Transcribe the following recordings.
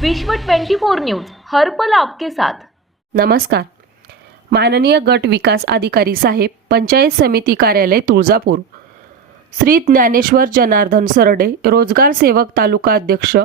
विश्व 24 न्यूज हर्पल आपके साथ. नमस्कार. माननीय गट विकास अधिकारी साहेब पंचायत समिती कार्यालय तुळजापूर. श्री ज्ञानेश्वर जनार्दन सरडे रोजगार सेवक तालुका अध्यक्ष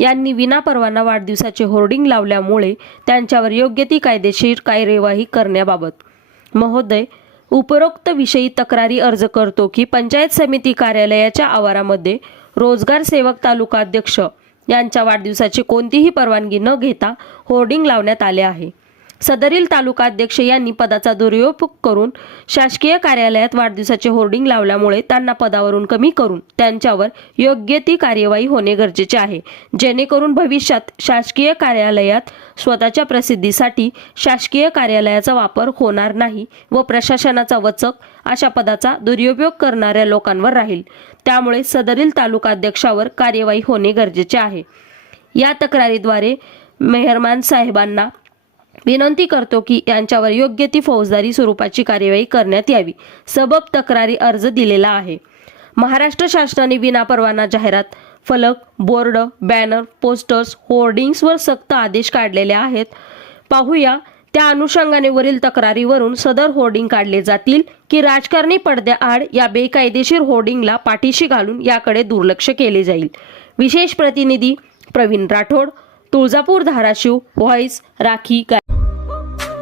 यांनी विनापरवाना वाढदिवसाचे होर्डिंग लावल्यामुळे त्यांच्यावर योग्य ती कायदेशीर कार्यवाही करण्याबाबत. महोदय उपरोक्त विषयी तक्रारी अर्ज करतो की पंचायत समिती कार्यालयाच्या आवारामध्ये रोजगार सेवक तालुका अध्यक्ष यांच्या वाढदिवसाची कोणतीही परवानगी न घेता होर्डिंग लावण्यात आले आहे. सदरील तालुकाध्यक्ष यांनी पदाचा दुरुपयोग करून शासकीय कार्यालयात वाढदिवसाचे होर्डिंग लावल्यामुळे त्यांना पदावरून कमी करून त्यांच्यावर योग्य ती कार्यवाही होणे गरजेचे आहे. जेणेकरून भविष्यात शासकीय कार्यालयात स्वतःच्या प्रसिद्धीसाठी शासकीय कार्यालयाचा वापर होणार नाही व प्रशासनाचा वचक अशा पदाचा दुरुपयोग करणाऱ्या लोकांवर राहील. त्यामुळे सदरील तालुकाध्यक्षावर कार्यवाही होणे गरजेचे आहे. या तक्रारीद्वारे मेहरमान साहेबांना विनंती करतो की यांच्यावर योग्य ती फौजदारी स्वरूपाची कार्यवाही करण्यात यावी. सबब तक्रारी अर्ज दिलेला आहे. महाराष्ट्र शासनाने विनापरवाना जाहिरात फलक बोर्ड बॅनर पोस्टर्स होर्डिंग्सवर सक्त आदेश काढलेले आहेत. पाहूया त्या अनुषंगाने वरील तक्रारीवरून सदर होर्डिंग काढले जातील की राजकारणी पडद्याआड या बेकायदेशीर होर्डिंगला पाठीशी घालून याकडे दुर्लक्ष केले जाईल. विशेष प्रतिनिधी प्रवीण राठोड तुळजापूर धाराशिव व्हॉइस राखी